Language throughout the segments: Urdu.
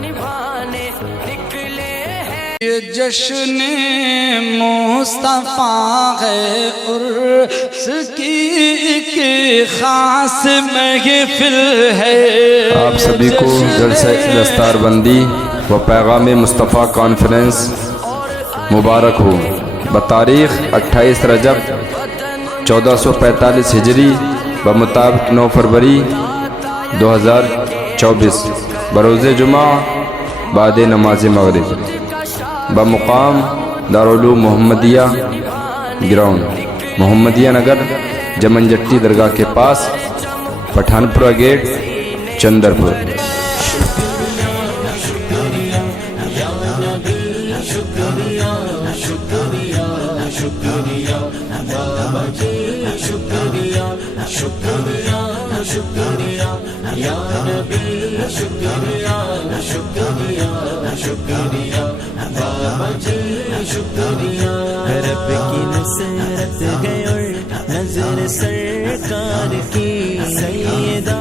نبھانے نکلے ہیں. یہ جشن مصطفیٰ ہے عرس کی ایک خاص محفل ہے. آپ سبھی کو جلسہ دستار بندی و پیغام مصطفیٰ کانفرنس مبارک ہو. بتاریخ 28 رجب 1445 ہجری بمطابق 9 فروری 2024 بروز جمعہ بعد نماز مغرب بمقام دارالعلوم محمدیہ گراؤنڈ محمدیہ نگر جمن جٹی درگاہ کے پاس پٹھان پورہ گیٹ چندر پور. رب کی نصرت گئے اور نظر سرکار کی سیدہ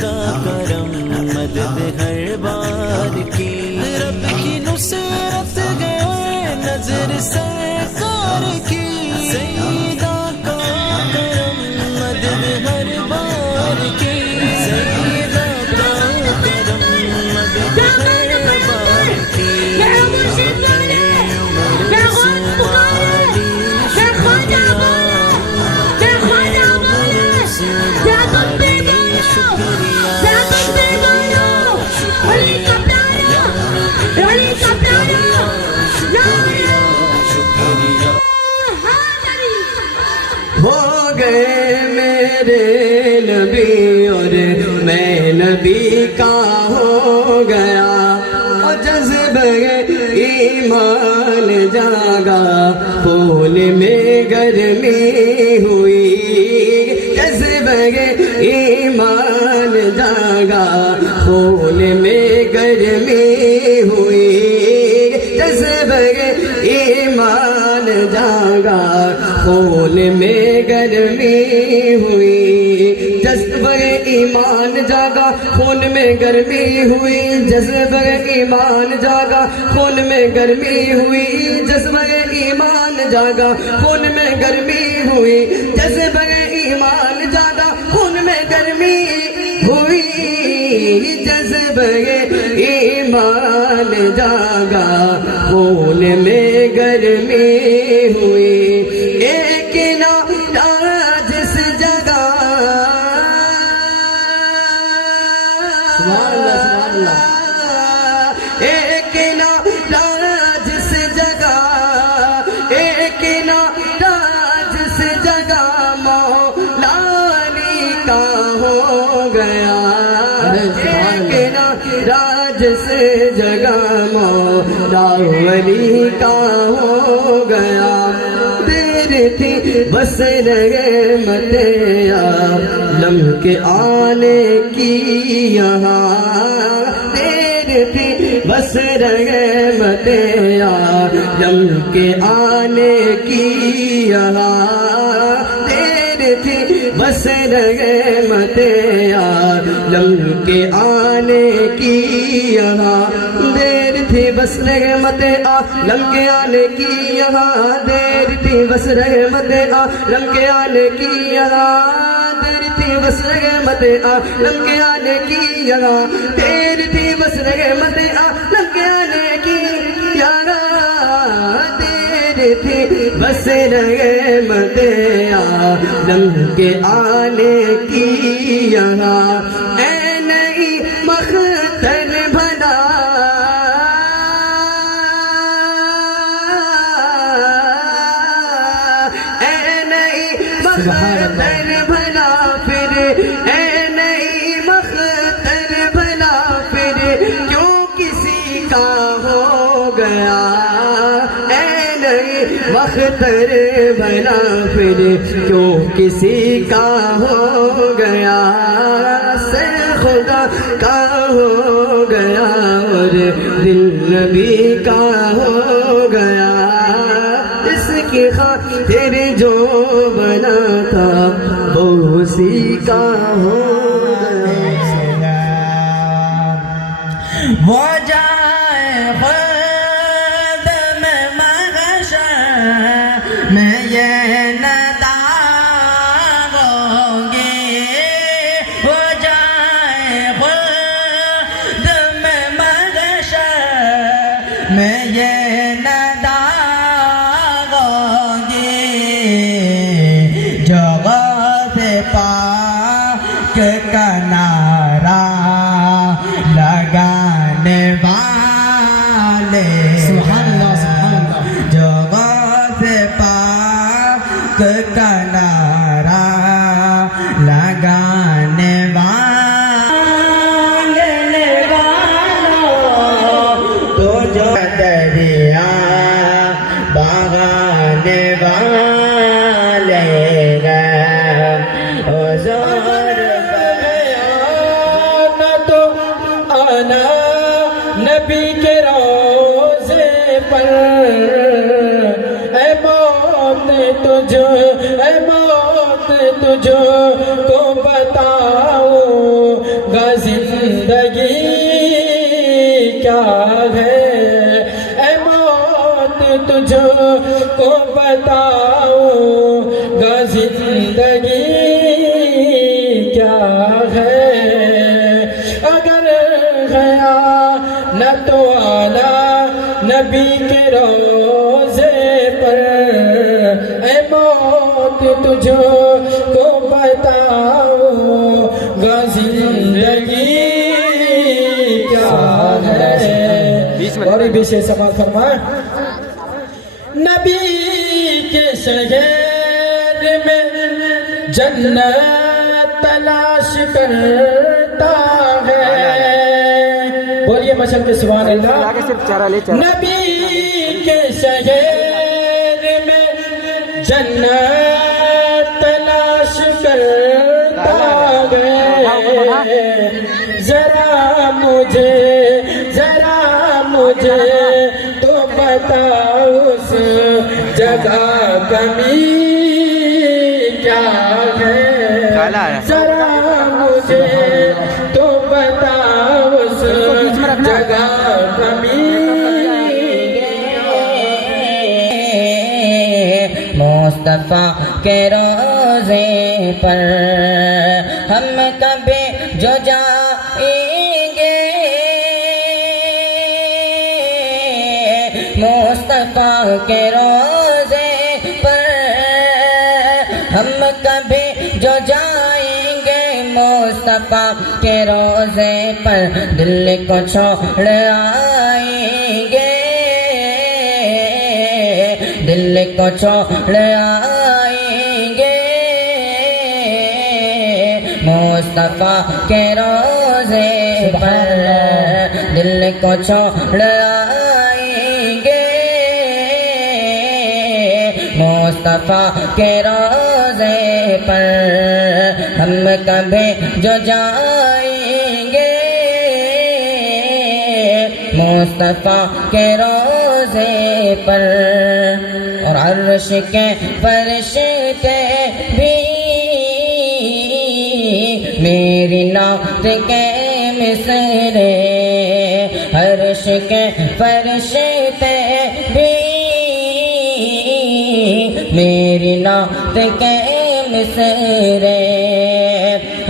کا کرم مدد ہر بار کی. رب کی نصرت گئے اور نظر سرکار کی سیدہ کا کرم مدد ہر بار کی. سیدہ کا کرم مدد ہر بار کی. ہو گئے میرے نبی اور میں نبی کا ہو گیا. اور جذبہ ایمان جاگا پھول میں گرمی ہوئی. جذبہ ایمان جاگا پھول میں گرمی ہوئی. جذبہ ایمان جاگا خون میں گرمی ہوئی. جذبہ ایمان جاگا خون میں گرمی ہوئی. جذبہ ایمان جاگا خون میں گرمی ہوئی. جذبہ ایمان جاگا خون میں گرمی ہوئی. جذبہ ایمان جاگا خون میں گرمی ہوئی. جذبہ ایمان جاگا خون میں گرمی ہوئی. ایک نعرہ جس جگہ ایک نعرہ جس جگہ ایک نعرہ جس جگہ مولا علی کا ہو گیا. ایک نعرہ جس جگہ مولا علی کا ہو گیا. دیر تھی بس رحمت عالم کے آنے کی یہاں. دیر تھی بس رحمت عالم کے آنے کی یہاں. دیر تھی بس رحمت عالم کے آنے کی یہاں. دیر تھی بس رحمت عالم کے آنے کی یہاں. دیر تھی بس رحمت عالم کے آنے کی یہاں. دیر تھی بس رحمت عالم کے آنے کی یہاں. دیر تھی بس رحمت عالم کے آنے کی یہاں. دیر تھی بس رحمت عالم کے آنے کی یہاں. اے نئی مختن بھلا اے نئی مختن بھلا پھر اے نئی مختن بھلا پھر کیوں کسی کا ہو گیا. اے نئی مختن بھلا پھر کیوں کسی کا ہو گیا. سے خدا کا ہو گیا اور دل نبی کا ہو گیا. اس کی خاطر جو بنا تھا وہ اسی کا ہو گیا. وہ جائے خود میں محشر میں یہ ندا ہوں گی، وہ جائے خود میں محشر میں یہ ندا ہوں گی، جگہ سے پاک کا نعرہ لگانے والے، سبحان اللہ سبحان اللہ. جگہ سے پاک کا نعرہ لگانے والوں تو جو دریا بہانے والے گئے حضور نہ تو آنا نبی کے روزے پر، اے موت تجھ کو بتاؤں گا زندگی کیا ہے، اے موت تجھ کو بتاؤں گا زندگی کیا ہے، اگر گیا نہ تو آنا نبی کے روزے پر، اے موت تجھ کو بتاؤں گا زندگی کیا ہے. اور بیچ سے سماعت فرمائے. نبی کے شہر میں جنت تلاش کرتا ہے، بولیے مشل کے سبحان اللہ. نبی کے شہر میں جنت تلاش کرتا ہے، ذرا مجھے تو بتا اس جگہ کمی کیا ہے، ذرا مجھے تو بتا اس جگہ کمی. مصطفیٰ کے روزے پر ہم کبھی جو جائیں گے، مصطفیٰ کے روزے پر ہم کبھی جو جائیں گے، مصطفیٰ کے روزے پر دل کو چھوڑ آئیں گے، دل کو چھوڑ آئیں گے، مصطفیٰ کے روزے پر دل کو چھوڑ آئیں گے، مصطفیٰ کے روزے پر ہم کبھی جو جائیں گے، مصطفیٰ کے روزے پر. اور عرش کے فرشتے بھی میری نعت کے مصرے، عرش کے فرشتے بھی میری نعت کے مصرے،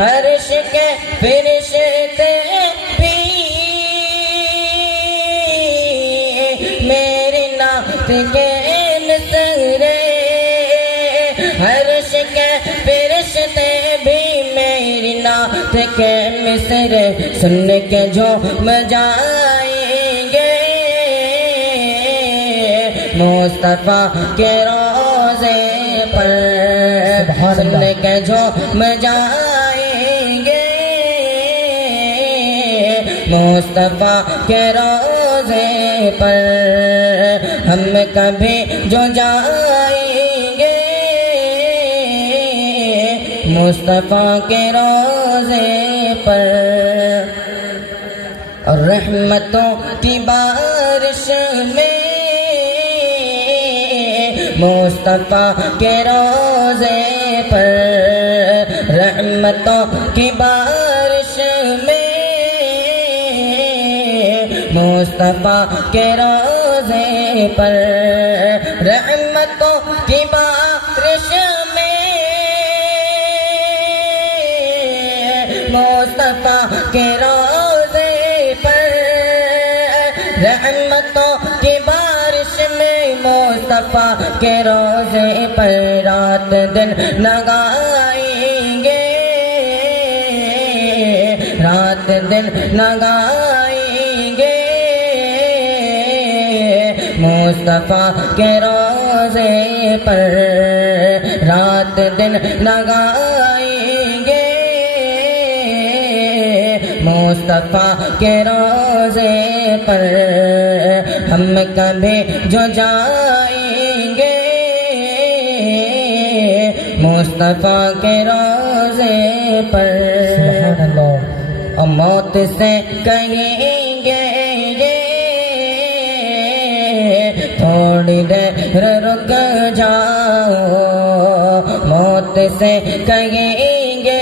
عرش کے فرشتے بھی میری نعت کے مصرے، عرش کے فرشتے بھی میری نعت کے مصرے سن کے جھوم جائیں گے، مصطفیٰ کے روزے پر سن کے جھوم جائیں گے، مصطفیٰ کے روزے پر ہم کبھی جو جائیں گے، مصطفیٰ کے روزے پر. اور رحمتوں کی بارش میں مصطفیٰ کے روزے پر، رحمتوں کی بارش میں مصطفیٰ کے روزے پر رحمتوں کی بارش میں مصطفیٰ کے روزے پر رحمتوں کی بارش میں مصطفیٰ کے روزے پر رات دن لگائیں گے رات دن لگائیں گے مصطفیٰ کے روزے پر رات دن لگائیں گے مصطفیٰ کے روزے پر ہم کبھی جو جائیں گے مصطفیٰ کے روزے پر اور موت سے کہیں گے تھوڑی دیر رک جاؤ موت سے کہیں گے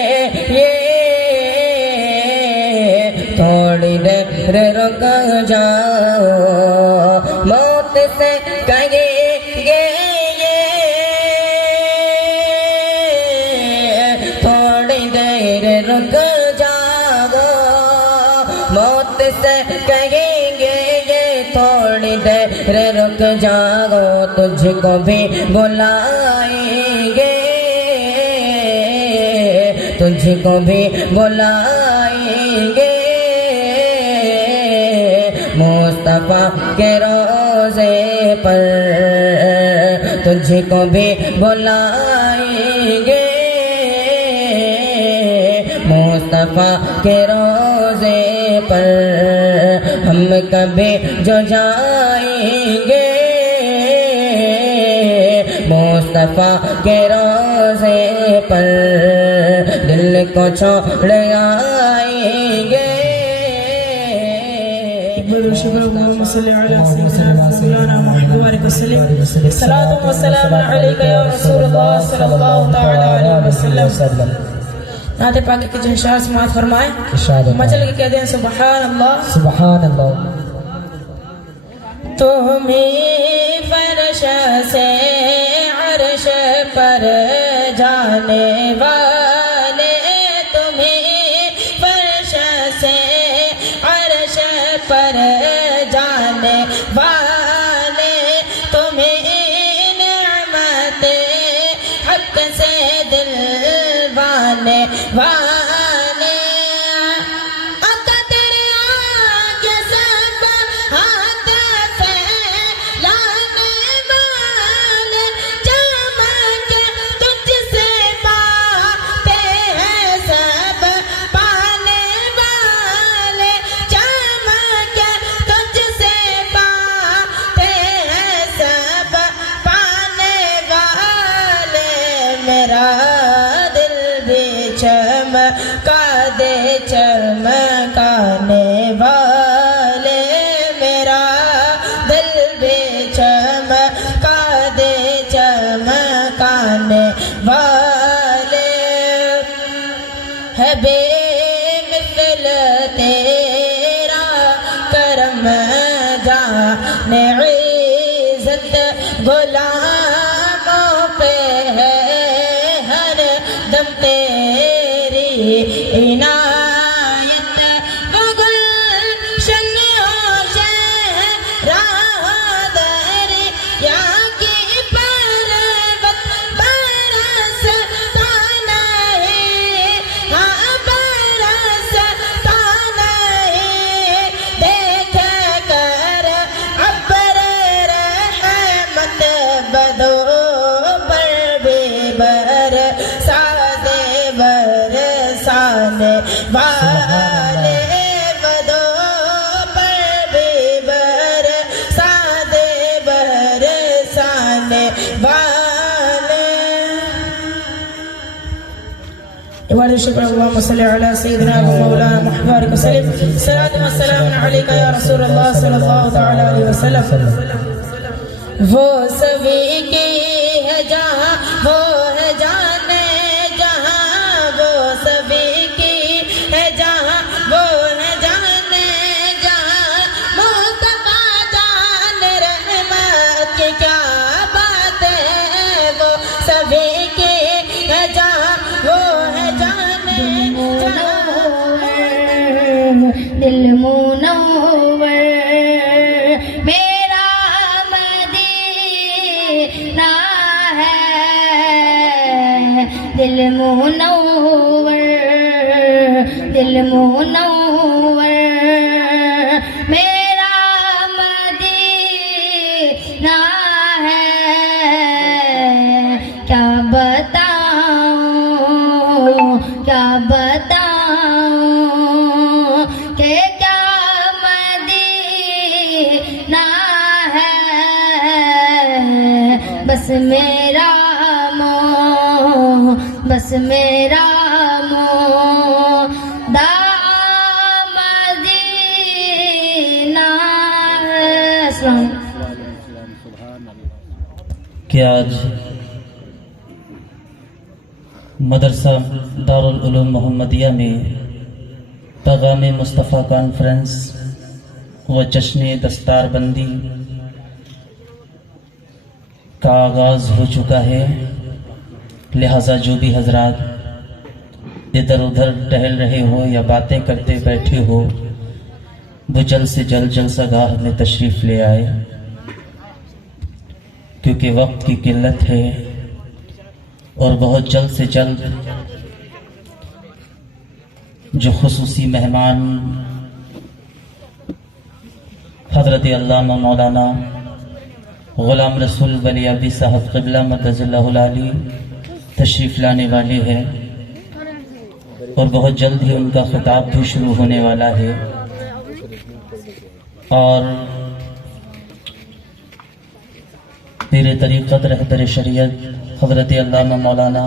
تھوڑی دیر رک جاؤ موت سے کہیں گے تھوڑی دیر رک جاؤ موت سے کہیں گے تھوڑی دیر رک جاؤ تجھ کو بھی بلائیں گے تجھ کو بھی بلائیں گے مصطفیٰ کے روزے پر تجھ کو بھی بلائیں گے مصطفیٰ کے روزے پر ہم کبھی جو جائیں گے مصطفیٰ کے روزے پر دل کو چھوڑ آئیں گے اللهم صل على سيدنا مولانا محمد وبارك وسلم صلاة والسلام عليك يا رسول الله صلى الله تعالى عليه وسلم نعت پاک کی جو اشارہ سماعت فرمائے مچل کے کہہ دیں سبحان اللہ سبحان اللہ تمہیں فرش سے عرش پر جانے والے تمہیں فرش سے عرش پر جانے والے تمہیں نعمت حق سے دل وانے والے آقا تیرے آگے سب ہاتھ پھیلانے والے چمک تجھ سے پاتے ہیں سب پانے والے چمک تجھ سے پاتے ہیں سب پانے والے میرا دل بھی چمکا دے چمکانے والے میرا دل بھی چمکا دے چمکانے والے ہے بے مثل تیرا کرم جانے عزت غلاموں پہ ہے ہر دم تیری عنایت وہ گلشن و شہرادر یا کی پروت برستا نہیں ہاں برستا نہیں دیکھ کر ابر رحمت بدو پر بھی برسانے برسانے والے بدو پر بھی برسانے برسانے والے عبادت شکر اللهم صل على سيدنا ومولانا محمد وسلم صلاة والسلام عليك يا رسول الله صلى الله تعالى عليه وسلم وہ سبھی کی ہے جہاں وہ ہے جانے جہاں وہ سبھی کی ہے جہاں وہ ہے جانے جہاں منور دل منور میرا مدینہ ہے کیا بتاؤں کہ کیا مدینہ ہے بس میرا مدینہ ہے۔ السلام کہ آج مدرسہ دارالعلوم محمدیہ میں پیغام مصطفیٰ کانفرنس و جشن دستار بندی کا آغاز ہو چکا ہے، لہٰذا جو بھی حضرات ادھر ادھر ٹہل رہے ہو یا باتیں کرتے بیٹھے ہو وہ جلد سے جلد جلسہ گاہ میں تشریف لے آئے، کیونکہ وقت کی قلت ہے اور بہت جلد سے جلد جو خصوصی مہمان حضرت علامہ مولانا غلام رسول ولی ابی صاحب قبلہ مدد اللہ العالی تشریف لانے والے ہیں اور بہت جلد ہی ان کا خطاب بھی شروع ہونے والا ہے، اور پیر طریقت رہبر شریعت حضرت علامہ مولانا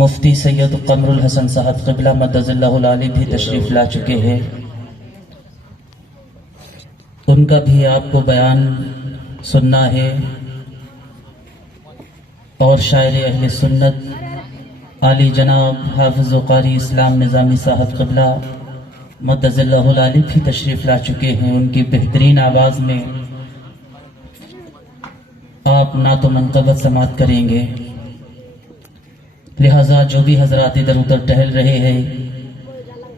مفتی سید قمر الحسن صاحب قبلہ مدد اللہ العالی بھی تشریف لا چکے ہیں، ان کا بھی آپ کو بیان سننا ہے، اور شاعر اہل سنت عالی جناب حافظ و قاری اسلام نظامی صاحب قبلہ مدد اللہ العالی بھی تشریف لا چکے ہیں، ان کی بہترین آواز میں آپ نعت و منقبت سماعت کریں گے، لہٰذا جو بھی حضرات ادھر ادھر ٹہل رہے ہیں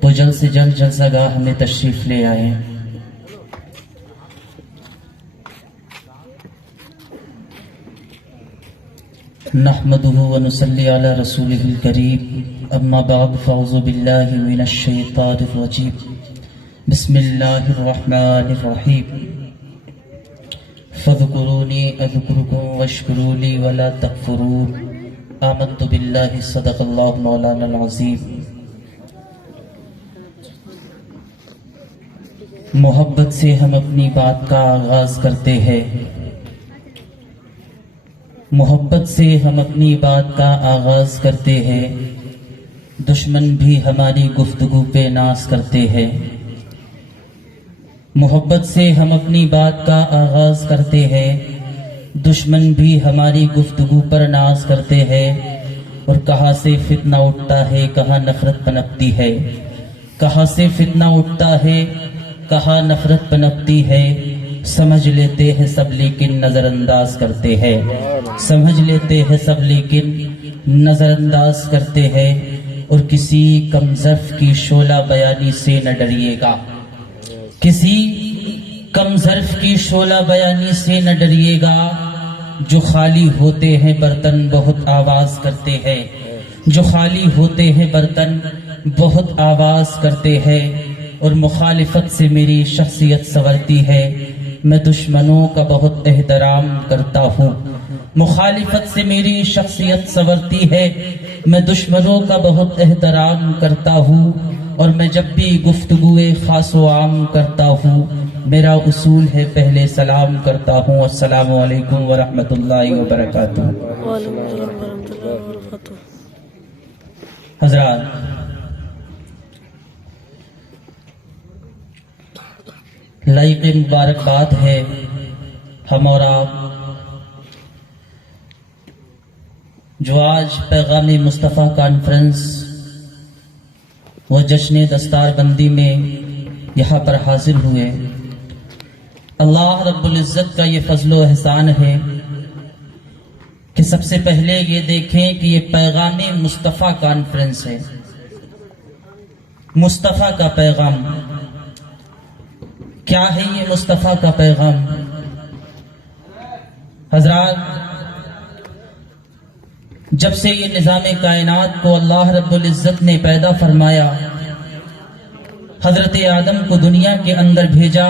وہ جلد سے جلد جلسہ گاہ میں تشریف لے آئیں۔ نحمده ونصلي على رسوله الكريم، اما بعد فاعوذ بالله من الشيطان الرجيم، بسم الله الرحمن الرحيم، فاذكروني اذكركم واشكروا لي ولا تكفرون، آمنت بالله صدق الله مولانا العظيم۔ محبت سے ہم اپنی بات کا آغاز کرتے ہیں، محبت سے ہم اپنی بات کا آغاز کرتے ہیں، دشمن بھی ہماری گفتگو پہ ناز کرتے ہیں، محبت سے ہم اپنی بات کا آغاز کرتے ہیں، دشمن بھی ہماری گفتگو پر ناز کرتے ہیں، اور کہاں سے فتنہ اٹھتا ہے کہاں نفرت پنپتی ہے، کہاں سے فتنہ اٹھتا ہے کہاں نفرت پنپتی ہے، سمجھ لیتے ہیں سب لیکن نظر انداز کرتے ہیں، سمجھ لیتے ہیں سب لیکن نظر انداز کرتے ہیں، اور کسی کمزرف کی شعلہ بیانی سے نہ ڈریے گا، کسی کمزرف کی شعلہ بیانی سے نہ ڈریے گا، جو خالی ہوتے ہیں برتن بہت آواز کرتے ہیں، جو خالی ہوتے ہیں برتن بہت آواز کرتے ہیں، اور مخالفت سے میری شخصیت سنورتی ہے، میں دشمنوں کا بہت احترام کرتا ہوں، مخالفت سے میری شخصیت سنورتی ہے، میں دشمنوں کا بہت احترام کرتا ہوں، اور میں جب بھی گفتگوئے خاص و عام کرتا ہوں میرا اصول ہے پہلے سلام کرتا ہوں۔ السلام علیکم ورحمۃ اللہ وبرکاتہ۔ حضرات، لائق مبارکباد ہے ہم اور آپ جو آج پیغام مصطفیٰ کانفرنس و جشن دستار بندی میں یہاں پر حاضر ہوئے۔ اللہ رب العزت کا یہ فضل و احسان ہے کہ سب سے پہلے یہ دیکھیں کہ یہ پیغام مصطفیٰ کانفرنس ہے، مصطفیٰ کا پیغام کیا ہے؟ یہ مصطفیٰ کا پیغام حضرات، جب سے یہ نظام کائنات کو اللہ رب العزت نے پیدا فرمایا، حضرت آدم کو دنیا کے اندر بھیجا،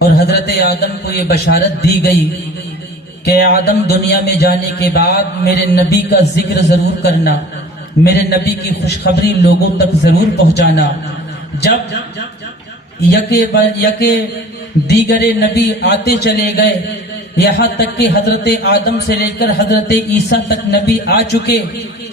اور حضرت آدم کو یہ بشارت دی گئی کہ آدم دنیا میں جانے کے بعد میرے نبی کا ذکر ضرور کرنا، میرے نبی کی خوشخبری لوگوں تک ضرور پہنچانا۔ جب یکے دیگر نبی آتے چلے گئے، یہاں تک کہ حضرت آدم سے لے کر حضرت عیسیٰ تک نبی آ چکے،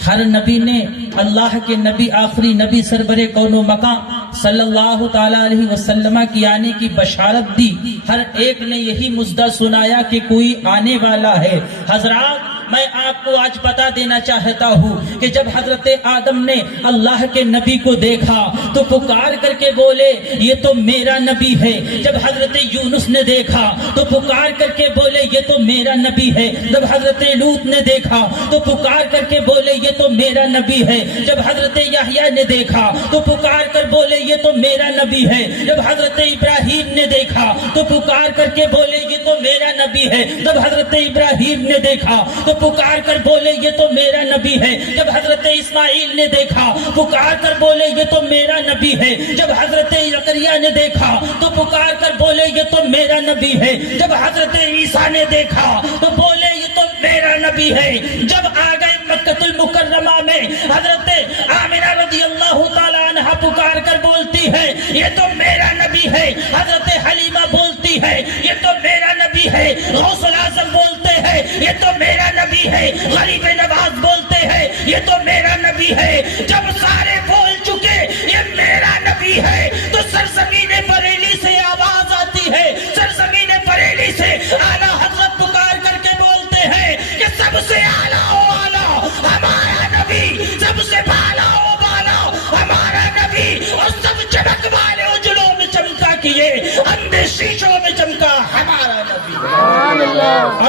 ہر نبی نے اللہ کے نبی، آخری نبی، سربر کون و مکان صلی اللہ تعالی علیہ وسلم کی آنے کی بشارت دی۔ ہر ایک نے یہی مژدہ سنایا کہ کوئی آنے والا ہے۔ حضرات، میں آپ کو آج بتا دینا چاہتا ہوں کہ جب حضرت آدم نے اللہ کے نبی کو دیکھا تو پکار کر کے بولے یہ تو میرا نبی ہے۔ جب حضرت یونس نے دیکھا تو پکار کر کے بولے یہ تو میرا نبی ہے۔ جب حضرت لوط نے دیکھا تو پکار کر کے بولے یہ تو میرا نبی ہے۔ جب حضرت یحییٰ نے دیکھا تو پکار کر بولے یہ تو میرا نبی ہے۔ جب حضرت ابراہیم نے دیکھا تو پکار کر کے بولے یہ تو میرا نبی ہے۔ جب حضرت ابراہیم نے دیکھا تو پکار کر بولے یہ تو میرا نبی ہے۔ جب حضرت اسماعیل نے دیکھا پکار کر بولے یہ تو میرا نبی ہے۔ جب حضرت زکریا نے دیکھا تو پکار کر بولے یہ تو میرا نبی ہے۔ جب حضرت عیسیٰ نے دیکھا تو بولے یہ تو میرا نبی ہے۔ جب آ گئے مکہ المکرمہ میں، حضرت آمنہ رضی اللہ تعالی عنہ پکار کر بولتی ہے یہ تو میرا نبی ہے۔ حضرت حلیمہ بولتی ہے یہ تو میرا نبی ہے۔ غوث الاعظم بولتے ہیں یہ تو میرا نبی ہے۔ غریب نواز بولتے ہیں یہ تو میرا نبی ہے۔ جب سارے بول چکے یہ میرا نبی ہے تو سرزمین بریلی سے آواز آتی ہے، سرزمین بریلی سے اعلیٰ حضرت پکار کر کے بولتے ہیں کہ سب سے اعلیٰ و اعلیٰ ہمارا نبی، سب سے بالا و بالا ہمارا نبی، اور سب چمک والے اجلوں میں چمکا کیے، اندھے شیشوں میں چمکا ہمارا نبی،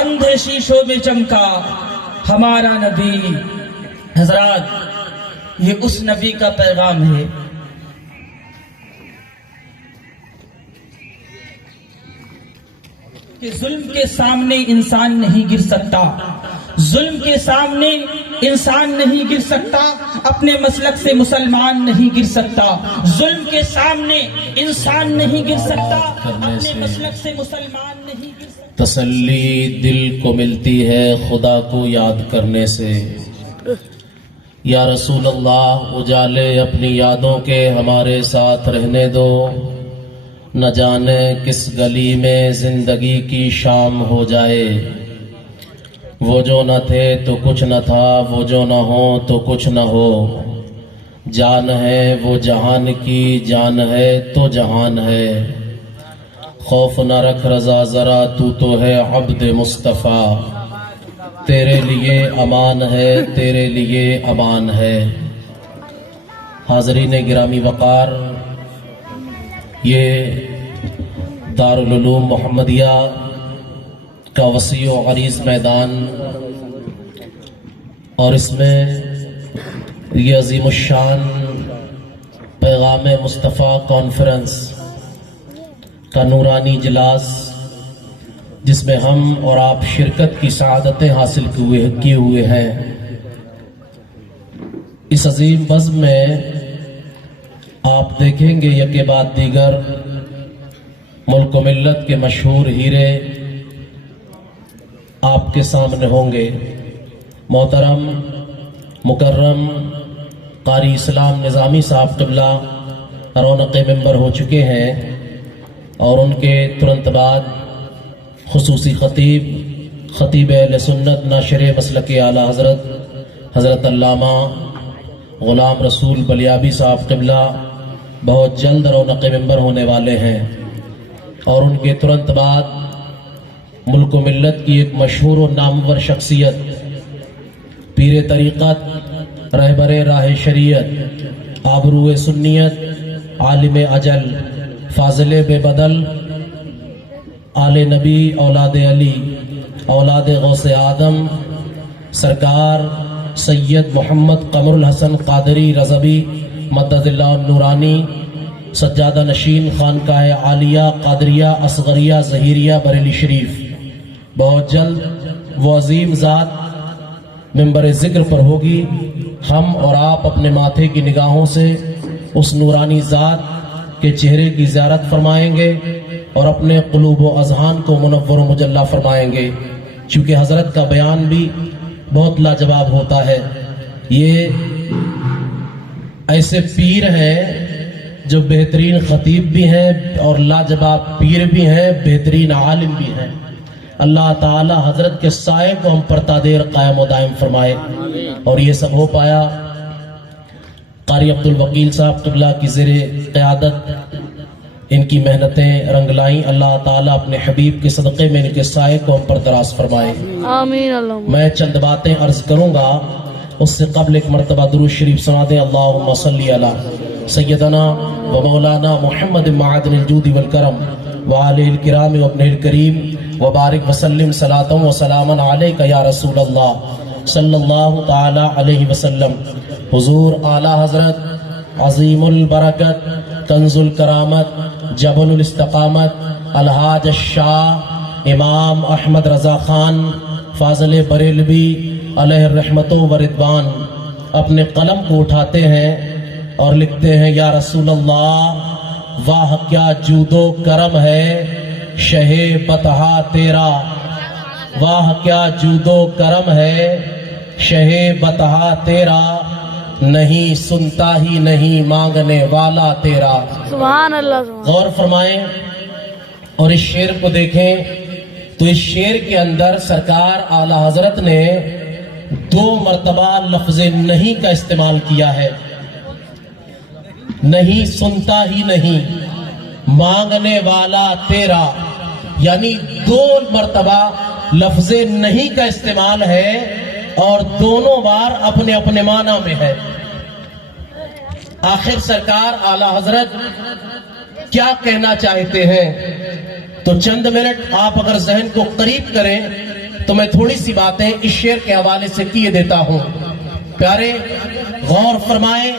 اندھے شیشوں میں چمکا ہمارا نبی۔ حضرات، یہ اس نبی کا پیغام ہے کہ ظلم کے سامنے انسان نہیں گر سکتا، ظلم کے سامنے انسان نہیں گر سکتا، اپنے مسلک سے مسلمان نہیں گر سکتا، ظلم کے سامنے انسان نہیں گر سکتا، اپنے مسلک سے مسلمان نہیں گر سکتا۔ تسلی دل کو ملتی ہے خدا کو یاد کرنے سے۔ یا رسول اللہ، اجالے اپنی یادوں کے ہمارے ساتھ رہنے دو، نہ جانے کس گلی میں زندگی کی شام ہو جائے۔ وہ جو نہ تھے تو کچھ نہ تھا، وہ جو نہ ہو تو کچھ نہ ہو، جان ہے وہ جہان کی، جان ہے تو جہان ہے۔ خوف نہ رکھ رضا ذرا، تو ہے عبد مصطفیٰ، تیرے لیے امان ہے، تیرے لیے امان ہے۔ حاضرین گرامی وقار، یہ دارالعلوم محمدیہ کا وسیع و عریض میدان، اور اس میں یہ عظیم الشان پیغام مصطفیٰ کانفرنس کا نورانی اجلاس، جس میں ہم اور آپ شرکت کی سعادتیں حاصل کیے ہوئے ہیں، اس عظیم بزم میں آپ دیکھیں گے یکے بعد دیگر ملک و ملت کے مشہور ہیرے آپ کے سامنے ہوں گے۔ محترم مکرم قاری اسلام نظامی صاحب قبلہ رونق ممبر ہو چکے ہیں، اور ان کے ترنت بعد خصوصی خطیب اہل سنت ناشر مسلک اعلیٰ حضرت علامہ غلام رسول بلیابی صاحب قبلہ بہت جلد رونق ممبر ہونے والے ہیں، اور ان کے ترنت بعد ملک و ملت کی ایک مشہور و نامور شخصیت، پیر طریقت، رہبر راہ شریعت، آبرو سنیت، عالم اجل، فاضل بے بدل، آل نبی، اولاد علی، اولاد غوث آدم، سرکار سید محمد قمر الحسن قادری رضوی مدد اللہ النورانی، سجادہ نشین خانقاہ عالیہ قادریہ اصغریہ ظہیریہ بریلی شریف، بہت جلد وہ عظیم ذات منبر ذکر پر ہوگی. ہم اور آپ اپنے ماتھے کی نگاہوں سے اس نورانی ذات کے چہرے کی زیارت فرمائیں گے اور اپنے قلوب و اذہان کو منور و مجلہ فرمائیں گے. چونکہ حضرت کا بیان بھی بہت لاجواب ہوتا ہے. یہ ایسے پیر ہیں جو بہترین خطیب بھی ہیں اور لاجواب پیر بھی ہیں، بہترین عالم بھی ہیں. اللہ تعالی حضرت کے سائے کو ہم پر تادیر قائم و دائم فرمائے. اور یہ سب ہو پایا قاری عبد الوکیل صاحب قبلہ کی زیر قیادت. ان کی محنتیں رنگ لائیں. اللہ تعالیٰ اپنے حبیب کے صدقے میں ان کے سائے کو ہم پر دراز فرمائے. آمین. اللہم میں چند باتیں عرض کروں گا، اس سے قبل ایک مرتبہ درود شریف سنا دیں. اللہم صلی علی سیدنا و مولانا محمد معدن الجود والکرم وآلہ الکرام و ابنہ الکریم وبارک وسلم صلاۃ و سلاما علیک یا رسول اللہ صلی اللہ تعالی علیہ وسلم. حضور اعلی حضرت عظیم البرکت کنز الکرامت جبل الاستقامت الحاج الشاہ امام احمد رضا خان فاضل بریلوی علیہ الرحمت و رضوان اپنے قلم کو اٹھاتے ہیں اور لکھتے ہیں: یا رسول اللہ، واہ کیا جود و کرم ہے شہ بطحا تیرا. واہ کیا جود و کرم ہے شہ بطحا تیرا، نہیں سنتا ہی نہیں مانگنے والا تیرا. سبحان اللہ. غور فرمائیں اور اس شعر کو دیکھیں تو اس شعر کے اندر سرکار اعلی حضرت نے 2 مرتبہ لفظ نہیں کا استعمال کیا ہے. نہیں سنتا ہی نہیں مانگنے والا تیرا، یعنی 2 مرتبہ لفظ نہیں کا استعمال ہے اور دونوں بار اپنے اپنے معنی میں ہے. آخر سرکار اعلی حضرت کیا کہنا چاہتے ہیں؟ تو چند منٹ آپ اگر ذہن کو قریب کریں تو میں تھوڑی سی باتیں اس شعر کے حوالے سے کیے دیتا ہوں. پیارے غور فرمائیں،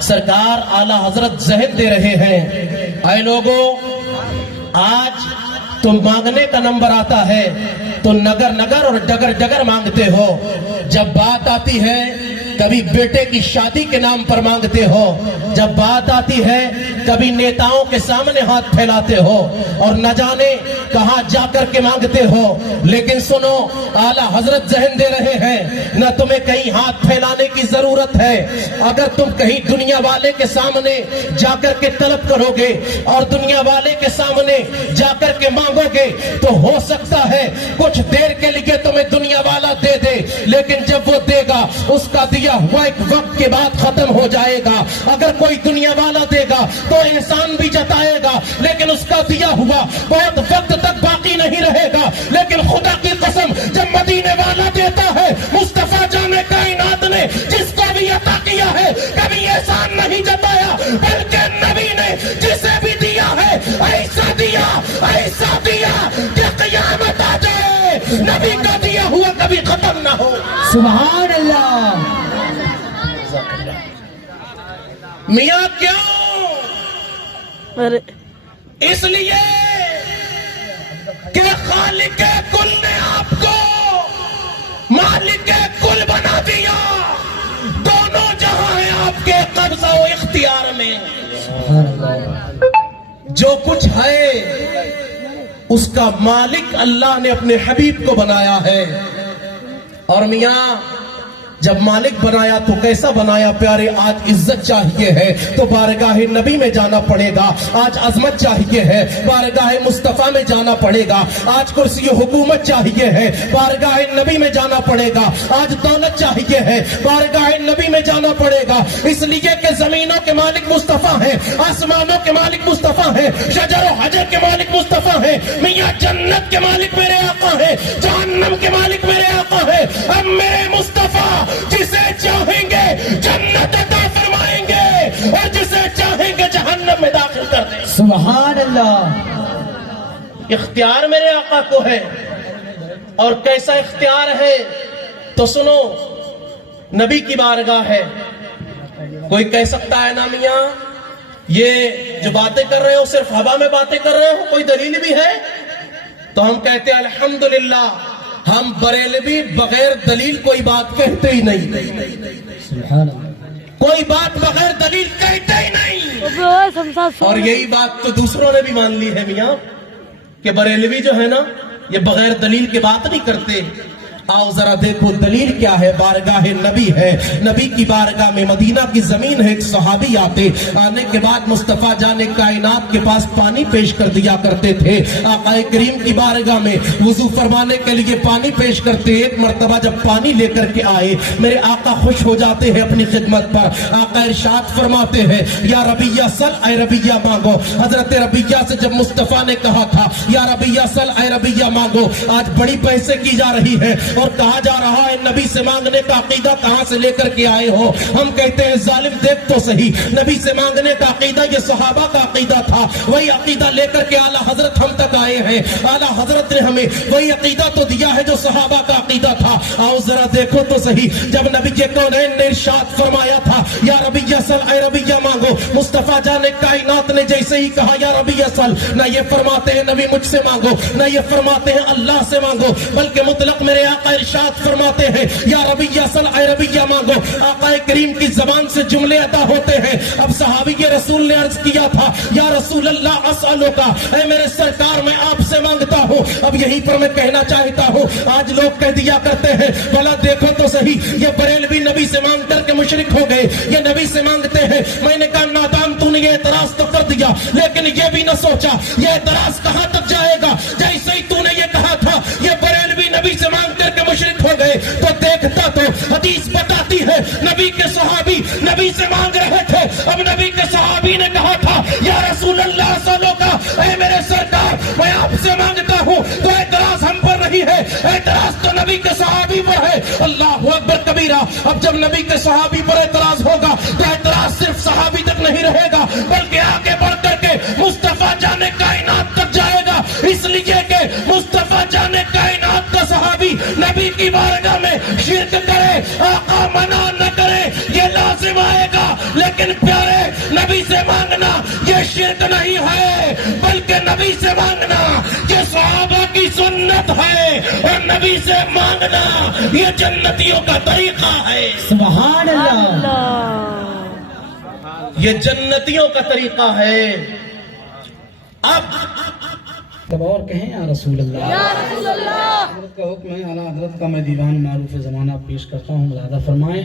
سرکار اعلی حضرت ذہن دے رہے ہیں: اے لوگو، آج تم مانگنے کا نمبر آتا ہے تو نگر نگر اور ڈگر ڈگر مانگتے ہو. جب بات آتی ہے کبھی بیٹے کی شادی کے نام پر مانگتے ہو، جب بات آتی ہے کبھی نیتاؤں کے سامنے ہاتھ پھیلاتے ہو اور نہ جانے کہاں جا کر کے مانگتے ہو. لیکن سنو، اعلیٰ حضرت ذہن دے رہے ہیں نہ تمہیں کہیں ہاتھ پھیلانے کی ضرورت ہے. اگر تم کہیں دنیا والے کے سامنے جا کر کے طلب کرو گے اور دنیا والے کے سامنے جا کر کے مانگو گے تو ہو سکتا ہے کچھ دیر کے لیے تمہیں دنیا والا دے دے، لیکن جب وہ دے گا اس کا دیا ہوا ایک وقت کے بعد ختم ہو جائے گا. اگر کوئی دنیا والا دے گا تو احسان بھی جتائے گا، لیکن اس کا دیا ہوا بہت وقت تک باقی نہیں رہے گا. لیکن خدا کی قسم جب مدینے والا دیتا ہے، مصطفیٰ جان کائنات نے جس کو بھی عطا کیا ہے کبھی احسان نہیں جتایا، بلکہ نبی نے جسے بھی دیا ہے ایسا دیا کہ قیامت آ جائے نبی کا دیا ہوا کبھی ختم نہ ہو. سبحان اللہ. میاں کیوں؟ اس لیے کہ خالق کل نے آپ کو مالک کل بنا دیا. دونوں جہاں ہیں آپ کے قبضہ و اختیار میں. جو کچھ ہے اس کا مالک اللہ نے اپنے حبیب کو بنایا ہے. اور میاں جب مالک بنایا تو کیسا بنایا پیارے؟ آج عزت چاہیے ہے تو بارگاہ نبی میں جانا پڑے گا. آج عظمت چاہیے ہے بارگاہ مصطفیٰ میں جانا پڑے گا. آج کرسی حکومت چاہیے ہے بارگاہ نبی میں جانا پڑے گا. آج دولت چاہیے ہے بارگاہ نبی میں جانا پڑے گا. اس لیے کہ زمینوں کے مالک مصطفیٰ ہیں، آسمانوں کے مالک مصطفیٰ ہیں، شجر و حجر کے مالک مصطفیٰ ہیں. میاں جنت کے مالک میرے آقا ہیں، جہنم کے مالک میرے آقا ہیں. اب میرے مصطفیٰ جسے چاہیں گے جنت عطا فرمائیں گے اور جسے چاہیں گے جہنم میں داخل کر دیں. سبحان اللہ. اختیار میرے آقا کو ہے. اور کیسا اختیار ہے تو سنو، نبی کی بارگاہ ہے. کوئی کہہ سکتا ہے نا میاں یہ جو باتیں کر رہے ہو صرف ہوا میں باتیں کر رہے ہو، کوئی دلیل بھی ہے؟ تو ہم کہتے ہیں الحمدللہ ہم بریلوی بغیر دلیل کوئی بات کہتے ہی نہیں، کوئی بات بغیر دلیل کہتے ہی نہیں. اور یہی بات تو دوسروں نے بھی مان لی ہے میاں کہ بریلوی جو ہے نا یہ بغیر دلیل کی بات نہیں کرتے. آؤ ذرا دیکھو دلیل کیا ہے. بارگاہ نبی ہے، نبی کی بارگاہ میں مدینہ کی زمین ہے. ایک صحابی آنے کے بعد مصطفیٰ جان کائنات کے پاس پانی پیش کر دیا کرتے تھے. آقا کریم کی بارگاہ میں وضو فرمانے کے لیے پانی پیش کرتے. ایک مرتبہ جب پانی لے کر کے آئے میرے آقا خوش ہو جاتے ہیں اپنی خدمت پر. آقا ارشاد فرماتے ہیں یا ربیہ سل اے ربیہ مانگو. حضرت ربیہ سے جب مصطفیٰ نے کہا تھا یا ربیہ سل اے ربیہ مانگو، آج بڑی پیسے کی جا رہی ہے اور کہا جا رہا ہے نبی سے مانگنے کا عقیدہ کہاں سے لے کر کے آئے ہو. ہم کہتے ہیں ظالم دیکھ تو صحیح، نبی سے مانگنے کا عقیدہ یہ صحابہ کا عقیدہ تھا، وہی عقیدہ لے کر کے اعلیٰ حضرت ہم تک آئے ہیں. اعلیٰ حضرت نے ہمیں وہی عقیدہ تو دیا ہے جو صحابہ کا عقیدہ تھا. آؤ ذرا دیکھو تو صحیح، جب نبی کے کونین نے ارشاد فرمایا تھا یا ربیہ سل اے ربیہ مانگو، مصطفیٰ جان کائنات نے جیسے ہی کہا یا ربیہ سل، نہ یہ فرماتے ہیں نبی مجھ سے مانگو، نہ یہ فرماتے ہیں اللہ سے مانگو، بلکہ مطلق میرے آقا ارشاد فرماتے ہیں یا ربیہ سل اے ربیہ مانگو. آقا کریم کی زبان سے جملے عطا ہوتے ہیں. اب صحابی رسول نے عرض کیا تھا یا رسول اللہ اسألوکا، اے میرے سرکار میں آپ سے مانگتا ہوں. اب یہیں پر میں کہنا چاہتا ہوں آج لوگ کہہ دیا کرتے ہیں بھلا دیکھو تو صحیح یہ بریلوی نبی سے مانگ کر کے مشرک ہو گئے، یہ نبی سے مانگتے ہیں. میں نے کہا نادان تو نے یہ اعتراض تو کر دیا لیکن یہ بھی نہ سوچا یہ اعتراض کہاں تک جائے گا. جیسے ہی تو نے یہ کہا تھا یہ بریلوی نبی سے مانگ کر کے مشرک ہو گئے تو دیکھتا تو حدیث بتاتی ہے نبی کے صحابی نبی سے مانگ رہے تھے. اب نبی کے صحابی نے کہا تھا یا رسول اللہ صلو کا، اے میرے سرکار میں آپ سے مانگتا ہوں. تو اعتراض ہم پر نہیں ہے، اعتراض تو نبی کے صحابی پر ہے. اللہ اکبر کبیرہ. اب جب نبی کے صحابی پر اعتراض ہوگا تو اعتراض صرف صحابی تک نہیں رہے گا بلکہ آگے بڑھ کر کے مصطفیٰ جان کائنات تک جائے گا. اس لیے کہ مصطفیٰ جان کائنات کا صحابی نبی کی بارگاہ میں شرک کرے آقا منع نہ کرے یہ لازم آئے گا. لیکن پیارے نبی سے مانگنا یہ شرک نہیں ہے بلکہ نبی سے مانگنا یہ صحابہ کی سنت ہے اور نبی سے مانگنا یہ جنتیوں کا طریقہ ہے. سبحان اللہ. یہ جنتیوں کا طریقہ ہے. اب تب اور کہیں یا رسول اللہ. حضرت کا حکم ہے، اعلیٰ حضرت کا میں دیوان معروف زمانہ پیش کرتا ہوں، ملاحظہ فرمائیں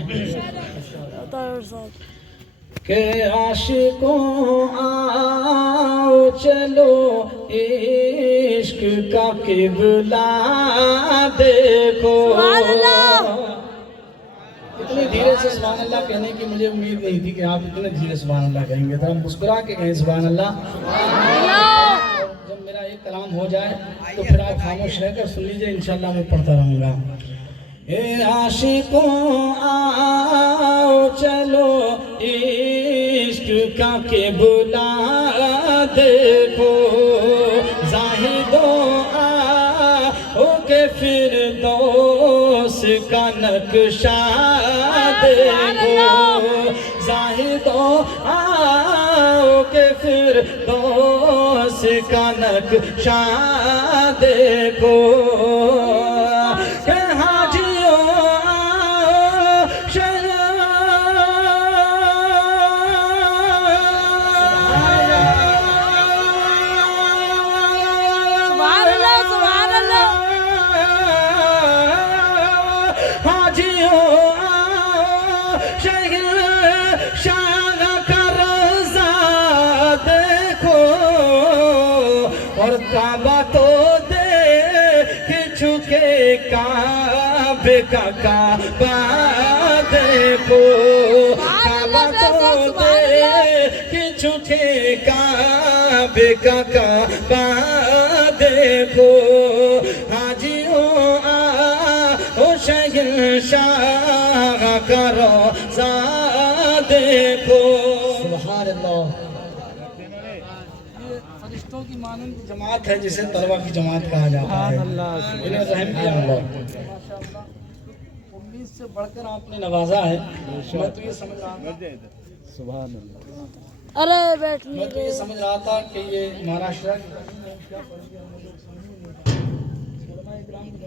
کہ عاشقوں آؤ چلو عشق کا قبلہ دیکھو. اتنی دھیرے سے سبحان اللہ کہنے کی مجھے امید نہیں تھی کہ آپ اتنے دھیرے سبحان اللہ کہیں گے. ذرا مسکرا کے کہیں سبحان اللہ. جب میرا ایک کلام ہو جائے تو پھر آپ خاموش رہ کر سن لیجئے، انشاءاللہ میں پڑھتا رہوں گا. اے عاشقوں آؤ چلو عشق کا قبلہ دیکھو، زاہدوں آؤ کہ فردوس کا نقشہ دیکھو، زاہدوں آؤ کہ فردوس کا نقشہ دیکھو. کعبہ تو دیکھ چکے کعبے کا کعبہ دیکھو، کعبہ تو دیکھ چکے کعبے کا کعبہ دیکھو. حاجیوں آؤ شہنشاہ کا روضہ دیکھو. سبحان اللہ. فرشتوں کی مانند جماعت ہے جسے طلبہ کی جماعت کہا جاتا ہے. انہیں رحم کیا اللہ. امید سے بڑھ کر آپ نے نوازا ہے. میں تو یہ سمجھ رہا تھا سبحان اللہ. میں تو یہ سمجھ رہا تھا کہ یہ مہاراشٹر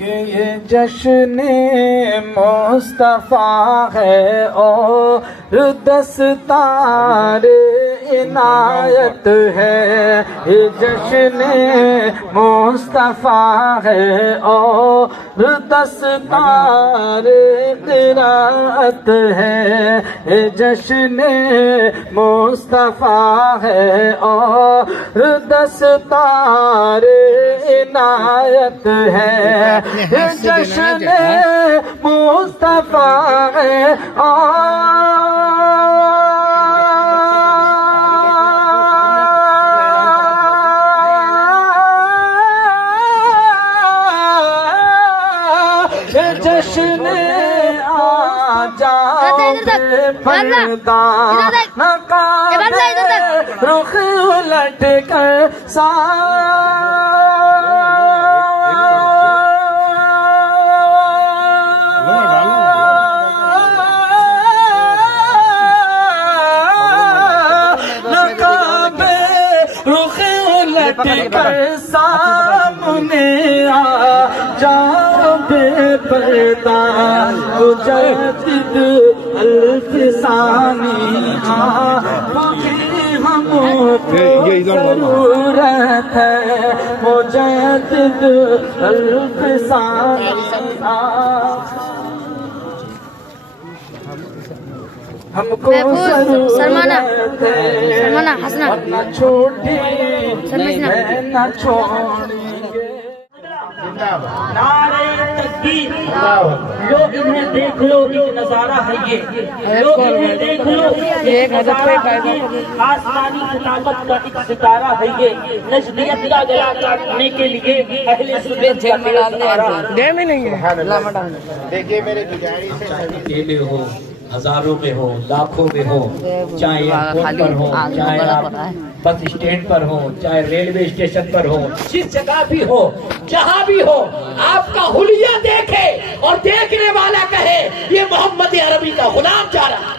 کہ یہ جشن مصطفیٰ ہے اور دستار عنایت ہے، یہ جشن مصطفیٰ ہے اور دستار قرات ہے، یہ جشن مصطفیٰ ہے اور دستار عنایت ہے، یہ جشن مصطفیٰ ہے جشن پردہ نقاب رخ الٹ کر نقاب رخ الٹ کر سامنے آ جاؤ بے پردہ مجدد الف ثانی ہم کو ضرورت ہے، مجدد الف ثانی ہم کو ضرورت ہے، نہ چھوٹی نہ چھوڑیں گے۔ نعرہ تکبیر، لو انہیں دیکھ لو ایک نظارہ ہے یہ، لو انہیں دیکھ لو ایک نظارہ ہے یہ، آسمانی خطابت کا ایک ستارہ ہے یہ، نجدیت کا گلا کاٹنے کے لیے اہل سنت کا دیکھیے میرے گزاری سے میں ہو، ہزاروں میں ہو، لاکھوں میں ہو، چاہے ایئرپورٹ پر ہو، چاہے آپ بس اسٹینڈ پر ہو، چاہے ریلوے اسٹیشن پر ہو، جس جگہ بھی ہو، جہاں بھی ہو، آپ کا حلیہ دیکھے اور دیکھنے والا کہے یہ محمد عربی کا غلام جا رہا ہے۔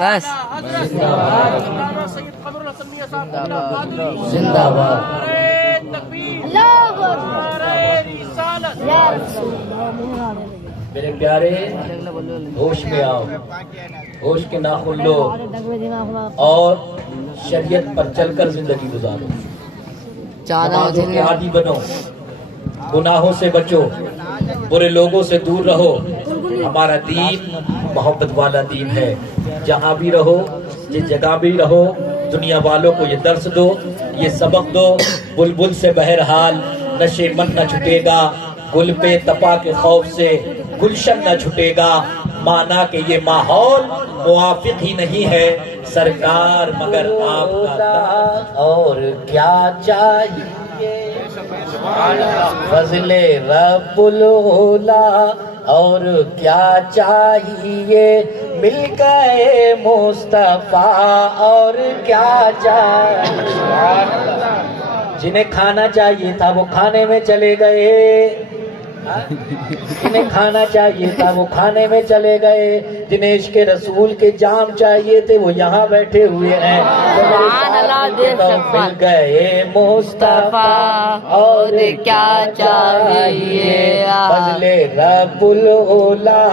بس زندہ باد۔ میرے پیارے، ہوش میں آؤ، ہوش کے ناخن لو اور شریعت پر چل کر زندگی گزارو، نمازوں کے عادی بنو، گناہوں سے بچو، برے لوگوں سے دور رہو۔ ہمارا دین محبت والا دین ہے، جہاں بھی رہو، جس جگہ بھی رہو، دنیا والوں کو یہ درس دو، یہ سبق دو، بلبل سے بہرحال نشے من نہ چھٹے گا، گل پہ تپا کے خوف سے گلشن نہ چھٹے گا، مانا کہ یہ ماحول موافق ہی نہیں ہے سرکار مگر آپ کا، اور کیا چاہیے فضل رب العلا، اور کیا چاہیے مل گئے مصطفیٰ، اور کیا چاہیے، جنہیں کھانا چاہیے تھا وہ کھانے میں چلے گئے، جنہیں کھانا چاہیے تھا وہ کھانے میں چلے گئے، جنہیں عشق رسول کے جام چاہیے تھے وہ یہاں بیٹھے ہوئے ہیں، مل گئے مصطفیٰ، اور کیا چاہیے فضل رب العلا،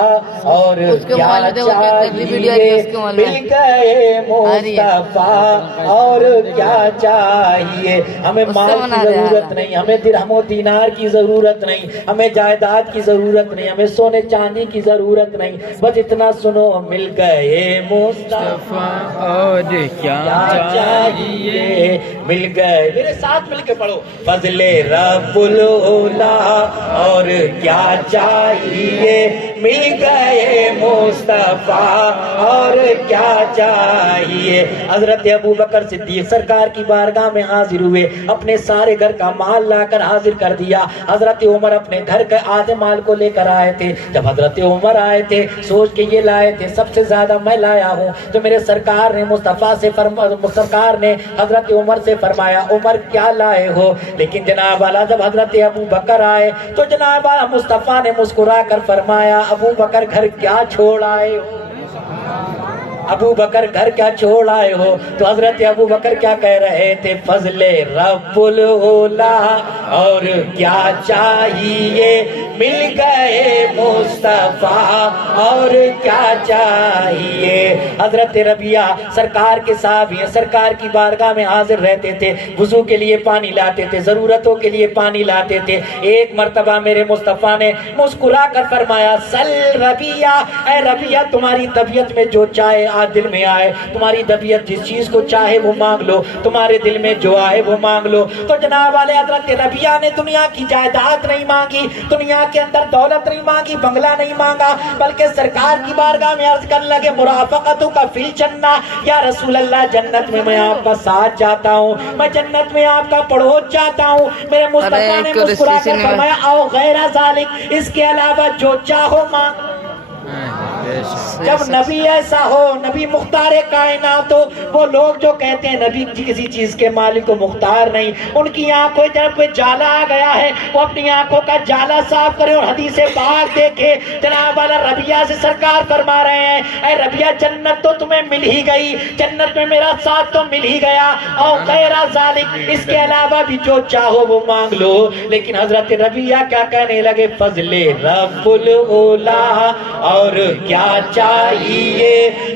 اور کیا چاہیے مل گئے مصطفیٰ، اور کیا چاہیے، ہمیں مال کی ضرورت نہیں، ہمیں درہم و دینار کی ضرورت نہیں، ہمیں جائیداد کی ضرورت نہیں، ہمیں سونے چاندی کی ضرورت نہیں، بس اتنا سنو مل گئے مصطفیٰ، اور کیا چاہیے مل گئے، میرے ساتھ مل کے پڑھو، فضل رب العلا، اور کیا چاہیے مل گئے مصطفیٰ، اور کیا چاہیے۔ حضرت ابوبکر صدیق سرکار کی بارگاہ میں حاضر ہوئے، اپنے سارے گھر کا مال لا کر حاضر کر دیا۔ حضرت عمر اپنے گھر کے آدھے مال کو لے کر آئے تھے، جب حضرت عمر آئے تھے سوچ کے یہ لائے تھے سب سے زیادہ میں لایا ہوں، تو میرے سرکار نے سرکار نے حضرت عمر سے فرمایا عمر کیا لائے ہو، لیکن جناب والا جب حضرت ابوبکر آئے تو جناب والا مصطفیٰ نے مسکرا کر فرمایا ابوبکر گھر کیا چھوڑ آئے ہو، ابو بکر گھر کیا چھوڑ آئے ہو؟ تو حضرت ابو بکر کیا کہہ رہے تھے؟ فضل رب العلا اور کیا چاہیے، مل گئے مصطفیٰ اور کیا چاہیے۔ حضرت ربیہ سرکار کے صحابی ہیں، سرکار کی بارگاہ میں حاضر رہتے تھے، وضو کے لیے پانی لاتے تھے، ضرورتوں کے لیے پانی لاتے تھے۔ ایک مرتبہ میرے مصطفیٰ نے مسکرا کر فرمایا، سل ربیہ، اے ربیہ تمہاری طبیعت میں جو چاہے آج دل میں آئے، تمہاری طبیعت جس چیز کو چاہے وہ مانگ لو، تمہارے دل میں جو آئے وہ مانگ لو۔ تو جناب والے حضرت ربیہ نے دنیا کی جائیداد نہیں مانگی، دنیا کے اندر دولت نہیں مانگی، بنگلہ نہیں مانگا، بلکہ سرکار کی بارگاہ میں عرض کرنے لگے، مرافقتو کا فی الجنہ، یا رسول اللہ جنت میں میں آپ کا ساتھ جاتا ہوں، میں جنت میں آپ کا پڑوس جاتا ہوں۔ میرے مصطفیٰ نے مسکرا کر فرمایا، او غیر ذالک، اس کے علاوہ جو چاہو مانگ۔ جب نبی ایسا ہو، نبی مختار کائنات ہو، وہ لوگ جو کہتے ہیں نبی کسی چیز کے مالک و مختار نہیں، ان کی آنکھوں جب کوئی جالا آ گیا ہے وہ اپنی آنکھوں کا جالا صاف کرے اور حدیث پاک دیکھے۔ جناب والا ربیہ سے سرکار فرما رہے ہیں، اے ربیہ جنت تو تمہیں مل ہی گئی، جنت میں میرا ساتھ تو مل ہی گیا، اور غیر ذالک، اس کے علاوہ بھی جو چاہو وہ مانگ لو۔ لیکن حضرت ربیہ کیا کہنے لگے؟ فضل رب العلا اور کیا چاہیے،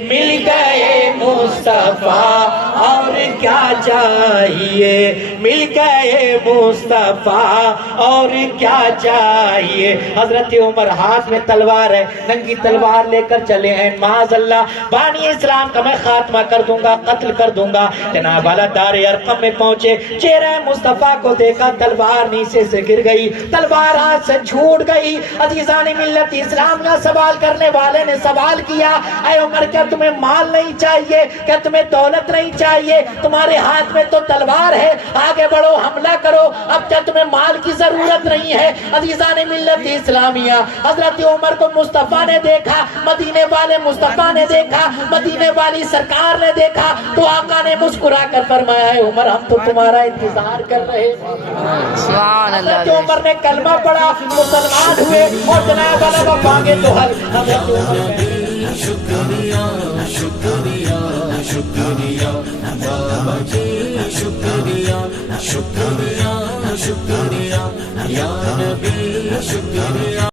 مل گئے مصطفیٰ اور کیا چاہیے، مل گئے مصطفیٰ اور کیا چاہیے۔ حضرت عمر ہاتھ میں تلوار ہے، ننگی تلوار لے کر چلے ہیں، معاذ اللہ بانی اسلام کا میں خاتمہ کر دوں گا، قتل کر دوں گا۔ جناب والا دار ارقم میں پہنچے، چہرہ مصطفیٰ کو دیکھا، تلوار نیچے سے گر گئی، تلوار ہاتھ سے چھوٹ گئی۔ عزیزان ملت اسلام کا سوال کرنے والے نے سوال کیا، اے عمر کیا تمہیں مال نہیں چاہیے، کیا تمہیں دولت نہیں چاہیے، تمہارے ہاتھ میں تو تلوار ہے، آگے بڑھو حملہ کرو، اب کیا تمہیں مال کی ضرورت نہیں ہے؟ عزیزان ملت اسلامیہ، حضرت عمر کو مصطفیٰ نے دیکھا، مدینے والے مصطفیٰ نے دیکھا، مدینے والی سرکار نے دیکھا، تو آقا نے مسکرا کر فرمایا، ہے عمر ہم تو تمہارا انتظار کر رہے ہیں۔ حضرت عمر نے کلمہ پڑھا، مسلمان ہوئے، اور جناب والا وہ مانگے تو حل۔ حضرت عمر شکریہ شکریہ شکریہ بابا جی، شکریہ شکریہ شکریہ یا نبی، شکریہ۔